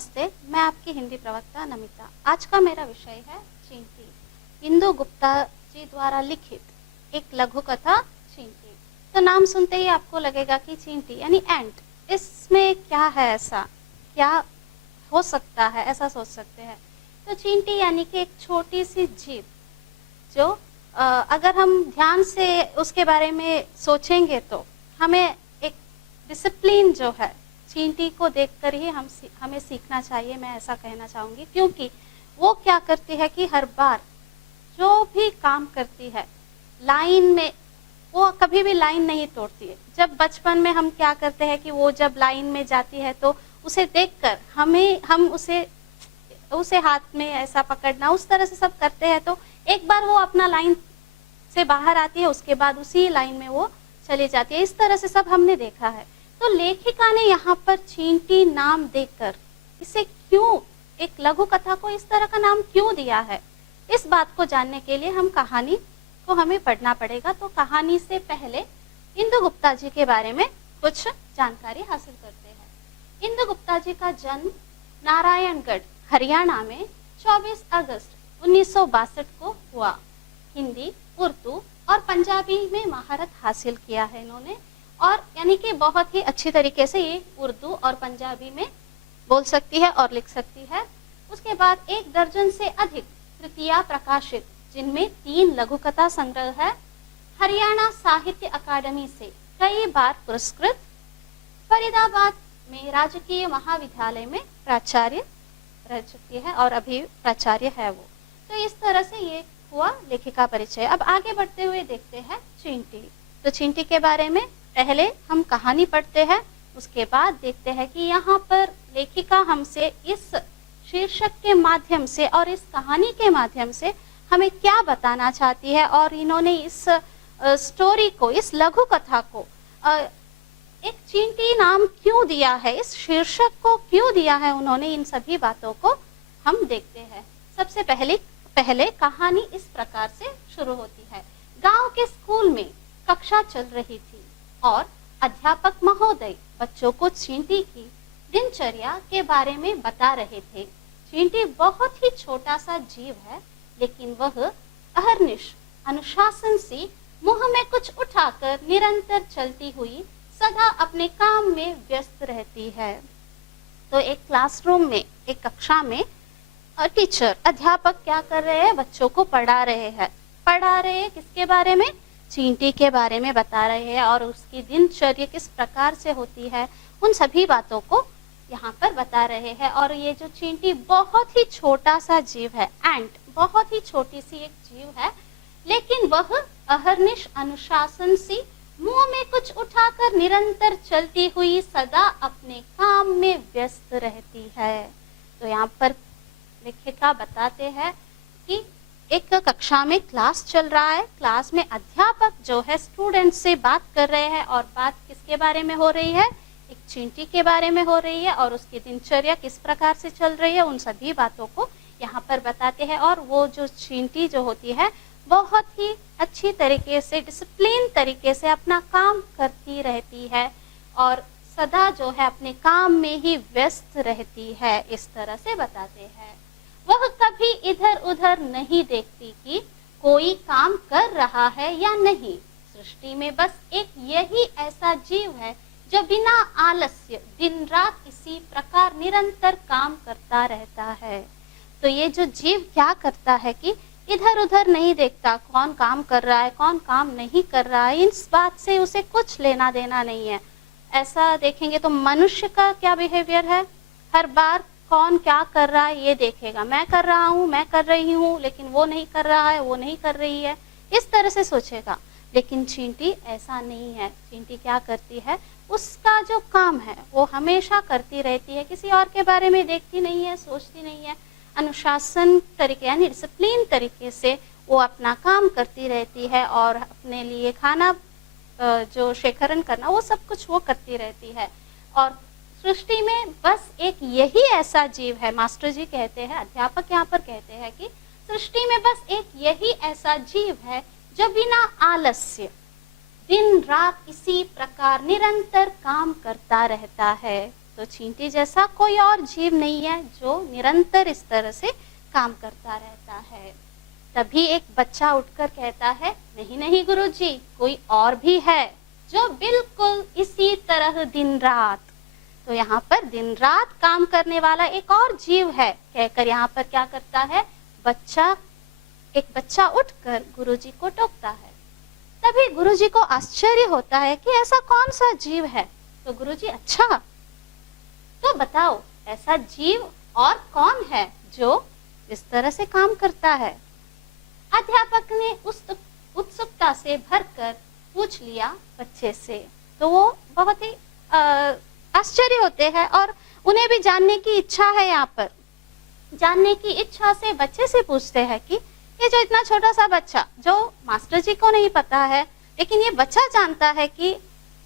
नमस्ते, मैं आपकी हिंदी प्रवक्ता नमिता। आज का मेरा विषय है चींटी। इंदु गुप्ता जी द्वारा लिखित एक लघु कथा चींटी। तो नाम सुनते ही आपको लगेगा कि चींटी यानी एंट, इसमें क्या है, ऐसा क्या हो सकता है, ऐसा सोच सकते हैं। तो चींटी यानी कि एक छोटी सी जीव जो अगर हम ध्यान से उसके बारे में सोचेंगे तो हमें एक डिसिप्लिन जो है चींटी को देखकर ही हमें सीखना चाहिए, मैं ऐसा कहना चाहूँगी। क्योंकि वो क्या करती है कि हर बार जो भी काम करती है लाइन में, वो कभी भी लाइन नहीं तोड़ती है। जब बचपन में हम क्या करते हैं कि वो जब लाइन में जाती है तो उसे देखकर हम उसे हाथ में ऐसा पकड़ना, उस तरह से सब करते हैं। तो एक बार वो अपना लाइन से बाहर आती है, उसके बाद उसी लाइन में वो चली जाती है। इस तरह से सब हमने देखा है। तो लेखिका ने यहाँ पर चींटी नाम देकर इसे क्यों, एक लघु कथा को इस तरह का नाम क्यों दिया है, इस बात को जानने के लिए हम कहानी को हमें पढ़ना पड़ेगा। तो कहानी से पहले इंदु गुप्ता जी के बारे में कुछ जानकारी हासिल करते हैं। इंदु गुप्ता जी का जन्म नारायणगढ़ हरियाणा में 24 अगस्त 1962 को हुआ। हिंदी, उर्दू और पंजाबी में महारत हासिल किया है इन्होंने, और यानी कि बहुत ही अच्छी तरीके से ये उर्दू और पंजाबी में बोल सकती है और लिख सकती है। उसके बाद 1 दर्जन से अधिक कृतियां प्रकाशित, जिनमें 3 लघु कथा संग्रह है। हरियाणा साहित्य अकादमी से कई बार पुरस्कृत। फरीदाबाद में राजकीय महाविद्यालय में प्राचार्य रह चुकी है और अभी प्राचार्य है वो। तो इस तरह से ये हुआ लेखिका परिचय। अब आगे बढ़ते हुए देखते हैं चींटी। तो चींटी के बारे में पहले हम कहानी पढ़ते हैं, उसके बाद देखते हैं कि यहाँ पर लेखिका हमसे इस शीर्षक के माध्यम से और इस कहानी के माध्यम से हमें क्या बताना चाहती है, और इन्होंने इस स्टोरी को, इस लघु कथा को एक चींटी नाम क्यों दिया है, इस शीर्षक को क्यों दिया है उन्होंने, इन सभी बातों को हम देखते हैं। सबसे पहले कहानी इस प्रकार से शुरू होती है। गांव के स्कूल में कक्षा चल रही थी और अध्यापक महोदय बच्चों को चींटी की दिनचर्या के बारे में बता रहे थे। चींटी बहुत ही छोटा सा जीव है, लेकिन वह अहर्निश, अनुशासन सी, मुंह में कुछ उठाकर निरंतर चलती हुई सदा अपने काम में व्यस्त रहती है। तो एक क्लासरूम में, एक कक्षा में टीचर, अध्यापक क्या कर रहे हैं, बच्चों को पढ़ा रहे हैं किसके बारे में, चींटी के बारे में बता रहे हैं, और उसकी दिनचर्या किस प्रकार से होती है, उन सभी बातों को यहाँ पर बता रहे हैं। और ये जो चींटी बहुत ही छोटा सा जीव है, एंट, बहुत ही छोटी सी एक जीव है, लेकिन वह अहर्निश, अनुशासन सी, मुंह में कुछ उठाकर निरंतर चलती हुई सदा अपने काम में व्यस्त रहती है। तो यहाँ पर लेखिका बताते हैं कि एक कक्षा में क्लास चल रहा है, क्लास में अध्यापक जो है स्टूडेंट से बात कर रहे हैं, और बात किसके बारे में हो रही है, एक चींटी के बारे में हो रही है, और उसकी दिनचर्या किस प्रकार से चल रही है, उन सभी बातों को यहाँ पर बताते हैं। और वो जो चींटी जो होती है बहुत ही अच्छी तरीके से, डिसिप्लिन तरीके से अपना काम करती रहती है, और सदा जो है अपने काम में ही व्यस्त रहती है, इस तरह से बताते हैं। वह कभी इधर उधर नहीं देखती कि कोई काम कर रहा है या नहीं। सृष्टि में बस एक यही ऐसा जीव है जो बिना आलस्य दिन रात इसी प्रकार निरंतर काम करता रहता है। तो ये जो जीव क्या करता है कि इधर उधर नहीं देखता कौन काम कर रहा है, कौन काम नहीं कर रहा है, इस बात से उसे कुछ लेना देना नहीं है। ऐसा देखेंगे तो मनुष्य का क्या बिहेवियर है, हर बार कौन क्या कर रहा है ये देखेगा, मैं कर रहा हूँ, मैं कर रही हूँ, लेकिन वो नहीं कर रहा है, वो नहीं कर रही है, इस तरह से सोचेगा। लेकिन चींटी ऐसा नहीं है। चींटी क्या करती है, उसका जो काम है वो हमेशा करती रहती है, किसी और के बारे में देखती नहीं है, सोचती नहीं है। अनुशासन तरीके यानी डिसिप्लिन तरीके से वो अपना काम करती रहती है, और अपने लिए खाना जो शेखरण करना, वो सब कुछ वो करती रहती है। और सृष्टि में बस एक यही ऐसा जीव है, मास्टर जी कहते हैं, अध्यापक यहाँ पर कहते हैं कि सृष्टि में बस एक यही ऐसा जीव है जो बिना आलस्य दिन रात इसी प्रकार निरंतर काम करता रहता है। तो चींटी जैसा कोई और जीव नहीं है जो निरंतर इस तरह से काम करता रहता है। तभी एक बच्चा उठकर कहता है, नहीं नहीं गुरुजी, कोई और भी है जो बिल्कुल इसी तरह दिन रात। तो यहाँ पर दिन रात काम करने वाला एक और जीव है, कहकर यहाँ पर क्या करता है, एक बच्चा उठकर गुरुजी को टोकता है। तभी गुरुजी को आश्चर्य होता है कि ऐसा कौन सा जीव है। तो गुरुजी, अच्छा तो बताओ ऐसा जीव और कौन है जो इस तरह से काम करता है। अध्यापक ने उत्सुकता से भरकर पूछ लिया बच्चे से। तो वो बहुत ही आश्चर्य होते हैं और उन्हें भी जानने की इच्छा है। यहाँ पर जानने की इच्छा से बच्चे से पूछते हैं कि ये जो इतना छोटा सा बच्चा, जो मास्टर जी को नहीं पता है, लेकिन ये बच्चा जानता है कि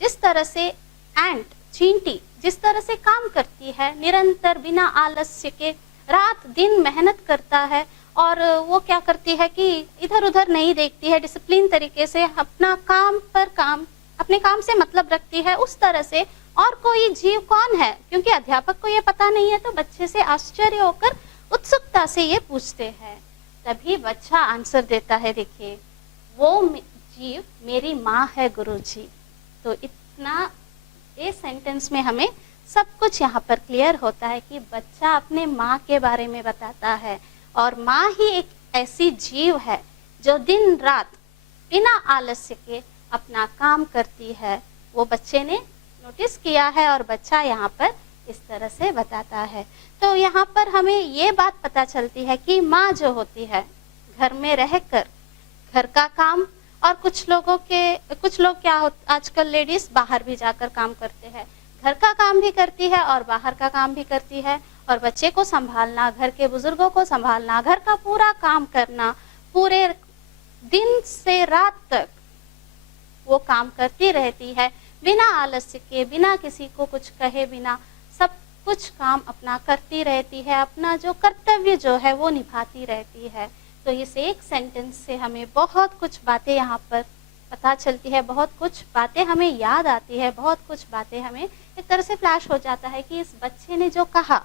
जिस तरह से एंट, चींटी जिस तरह से काम करती है, निरंतर बिना आलस्य के रात दिन मेहनत करता है, और वो क्या करती है कि इधर उधर नहीं देखती है, डिसिप्लिन तरीके से अपना अपने काम से मतलब रखती है, उस तरह से और कोई जीव कौन है। क्योंकि अध्यापक को ये पता नहीं है, तो बच्चे से आश्चर्य होकर उत्सुकता से ये पूछते हैं। तभी बच्चा आंसर देता है, देखिए वो जीव मेरी माँ है गुरुजी। तो इतना इस सेंटेंस में हमें सब कुछ यहाँ पर क्लियर होता है कि बच्चा अपने माँ के बारे में बताता है, और माँ ही एक ऐसी जीव है जो दिन रात बिना आलस्य के अपना काम करती है। वो बच्चे ने नोटिस किया है और बच्चा यहाँ पर इस तरह से बताता है। तो यहाँ पर हमें ये बात पता चलती है कि माँ जो होती है घर में रहकर घर का काम, और कुछ लोग क्या आजकल लेडीज बाहर भी जाकर काम करते हैं, घर का काम भी करती है और बाहर का काम भी करती है, और बच्चे को संभालना, घर के बुजुर्गों को संभालना, घर का पूरा काम करना, पूरे दिन से रात तक वो काम करती रहती है बिना आलस्य के, बिना किसी को कुछ कहे बिना, सब कुछ काम अपना करती रहती है, अपना जो कर्तव्य जो है वो निभाती रहती है। तो इस एक सेंटेंस से हमें बहुत कुछ बातें यहाँ पर पता चलती है, बहुत कुछ बातें हमें याद आती है, बहुत कुछ बातें हमें एक तरह से फ्लैश हो जाता है कि इस बच्चे ने जो कहा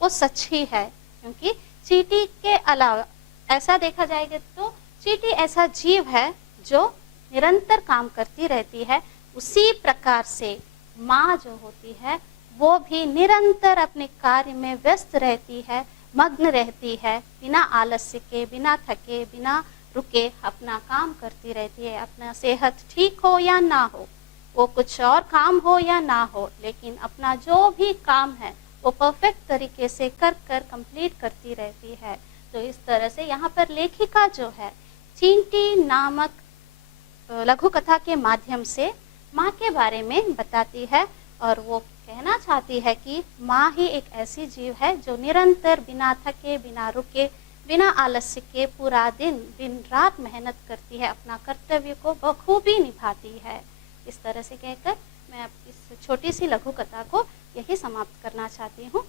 वो सच ही है। क्योंकि चींटी के अलावा ऐसा देखा जाएगा तो चींटी ऐसा जीव है जो निरंतर काम करती रहती है, उसी प्रकार से माँ जो होती है वो भी निरंतर अपने कार्य में व्यस्त रहती है, मग्न रहती है, बिना आलस्य के, बिना थके, बिना रुके अपना काम करती रहती है। अपना सेहत ठीक हो या ना हो, वो कुछ और काम हो या ना हो, लेकिन अपना जो भी काम है वो परफेक्ट तरीके से कर कंप्लीट करती रहती है। तो इस तरह से यहाँ पर लेखिका जो है चींटी नामक लघु कथा के माध्यम से माँ के बारे में बताती है, और वो कहना चाहती है कि माँ ही एक ऐसी जीव है जो निरंतर बिना थके, बिना रुके, बिना आलस्य के पूरा दिन रात मेहनत करती है, अपना कर्तव्य को बखूबी निभाती है। इस तरह से कहकर मैं इस छोटी सी लघु कथा को यही समाप्त करना चाहती हूँ।